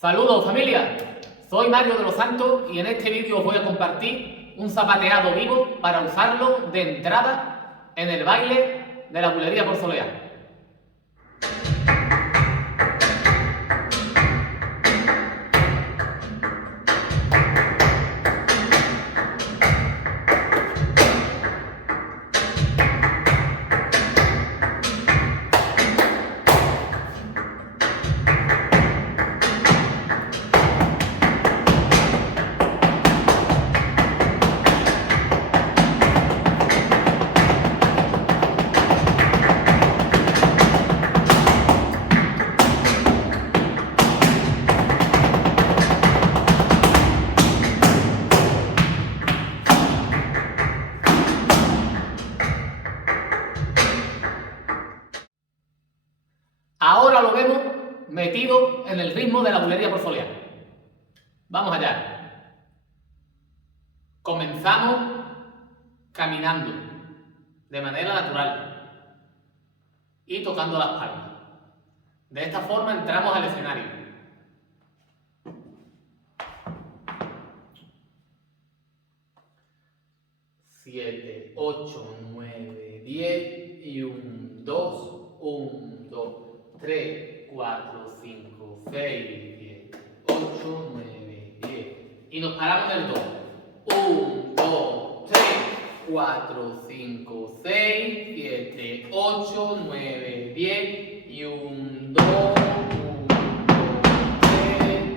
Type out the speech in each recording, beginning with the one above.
Saludos familia, soy Mario de los Santos y en este vídeo os voy a compartir un zapateado vivo para usarlo de entrada en el baile de la Bulería por Soleá. Ahora lo vemos metido en el ritmo de la Bulería por Soleá. Vamos allá. Comenzamos caminando de manera natural y tocando las palmas. De esta forma entramos al escenario. 7, 8, 9, 10 y 1, 2, 1, 2, 3, 4, 5, 6, 7, 8, 9, 10. Y nos paramos en el 2. 1, 2, 3, 4, 5, 6, 7, 8, 9, 10 y 1, 2, 1, 2, 3,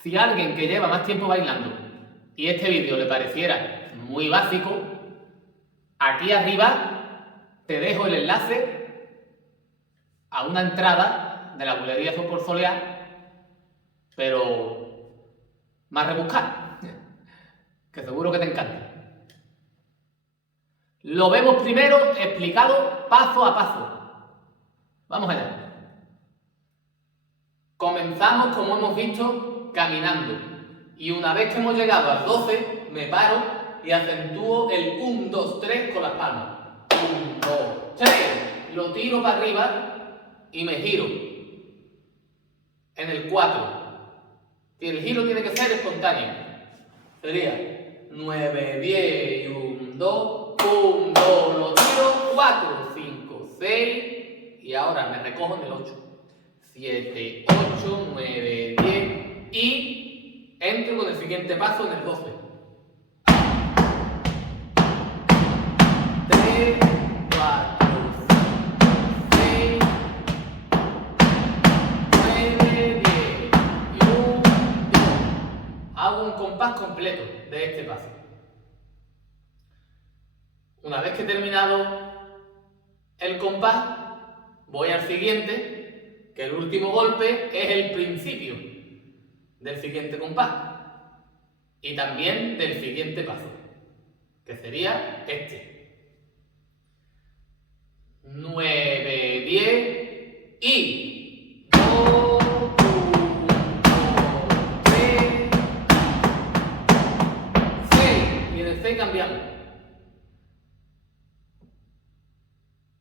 Si a alguien que lleva más tiempo bailando y este vídeo le pareciera muy básico, aquí arriba te dejo el enlace a una entrada de la Bulería por Soleá, pero más rebuscada, que seguro que te encanta. Lo vemos primero explicado paso a paso. Vamos allá. Comenzamos, como hemos visto, caminando. Y una vez que hemos llegado al 12, me paro y acentúo el 1, 2, 3 con las palmas. 1, 2, 3. Lo tiro para arriba y me giro. En el 4. Y el giro tiene que ser espontáneo. Sería 9, 10 y 1, 2. 1, 2, lo tiro. 4, 5, 6. Y ahora me recojo en el 8. 7, 8, 9, 10 y entro con el siguiente paso en el 12. 3, 4, 6, 9, 10 y 1, 2. Hago un compás completo de este paso. Una vez que he terminado el compás, voy al siguiente, que el último golpe es el principio del siguiente compás y también del siguiente paso, que sería este. 9, 10 y 2, 1, 2, 3, 6 y en el 6 cambiamos.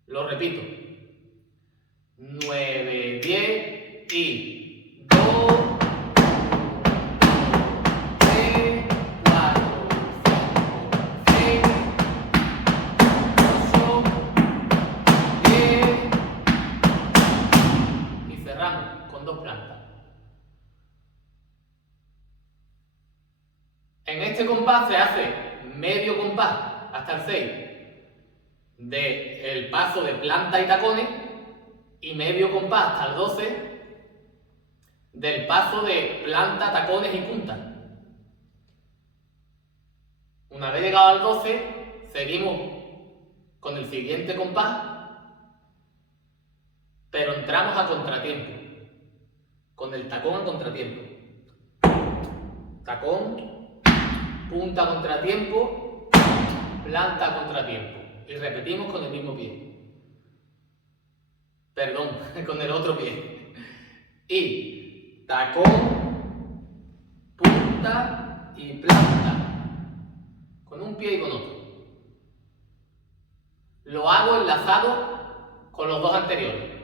Lo repito. 9, 10 y 2, 3, 4, 5, 6, 8, 10 y cerramos con 2 plantas. En este compás se hace medio compás hasta el 6 del paso de planta y tacones y medio compás hasta el 12 del paso de planta, tacones y punta. Una vez llegado al 12, seguimos con el siguiente compás pero entramos a contratiempo, con el tacón a contratiempo. Tacón, punta a contratiempo, planta a contratiempo. Y repetimos con el mismo pie. Perdón, con el otro pie. Y tacón, punta y planta. Con un pie y con otro. Lo hago enlazado con los dos anteriores.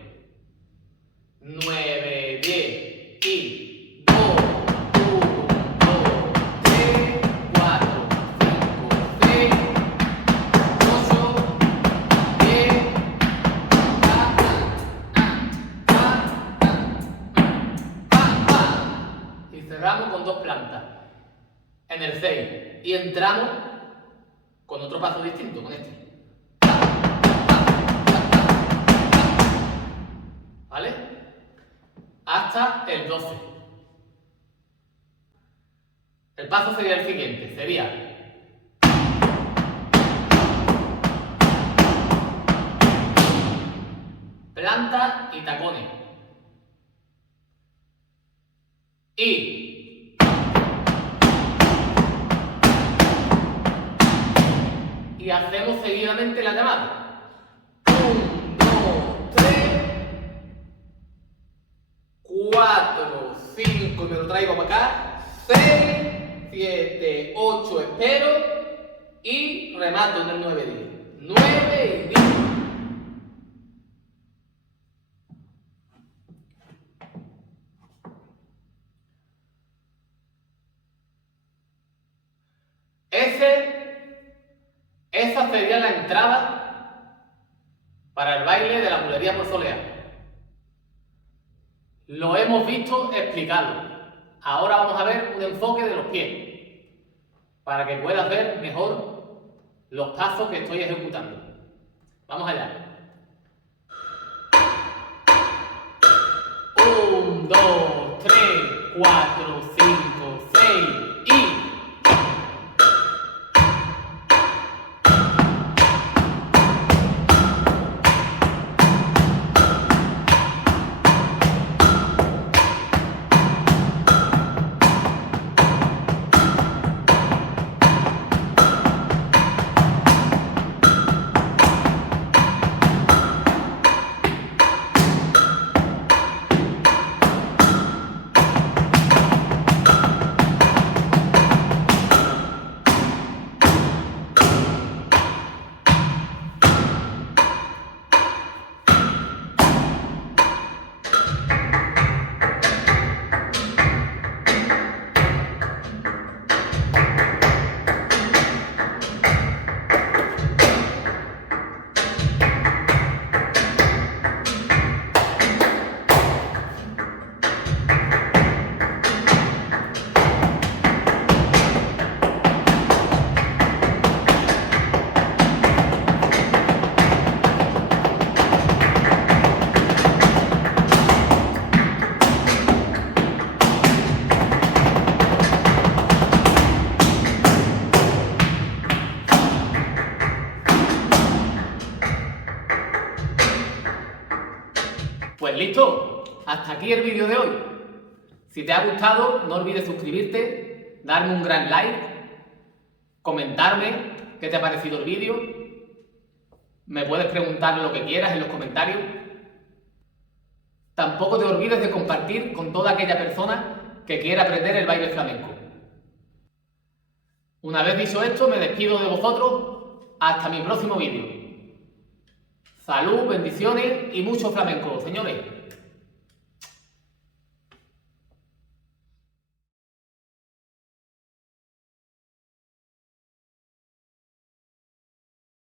9, 10 y 2, 1, 2, 3, 4, 5, 6, 8, 10, y cerramos con dos plantas en el 6 y entramos con otro paso distinto, con este. ¿Vale? Hasta el 12. El paso sería el siguiente, sería planta y tacones. Y hacemos seguidamente la llamada. 1, 2, 3, 4, 5, y me lo traigo para acá. 6, 7, 8, espero y remato en el 9, 10. 9 y 10. Esa sería la entrada para el baile de la mulería por soleá. Lo hemos visto explicado. Ahora vamos a ver un enfoque de los pies para que puedas ver mejor los pasos que estoy ejecutando. Vamos allá. 1, 2, 3, 4, 5, 6 y... Pues listo, hasta aquí el vídeo de hoy. Si te ha gustado, no olvides suscribirte, darme un gran like, comentarme qué te ha parecido el vídeo. Me puedes preguntar lo que quieras en los comentarios. Tampoco te olvides de compartir con toda aquella persona que quiera aprender el baile flamenco. Una vez dicho esto, me despido de vosotros. Hasta mi próximo vídeo. Salud, bendiciones y mucho flamenco, señores.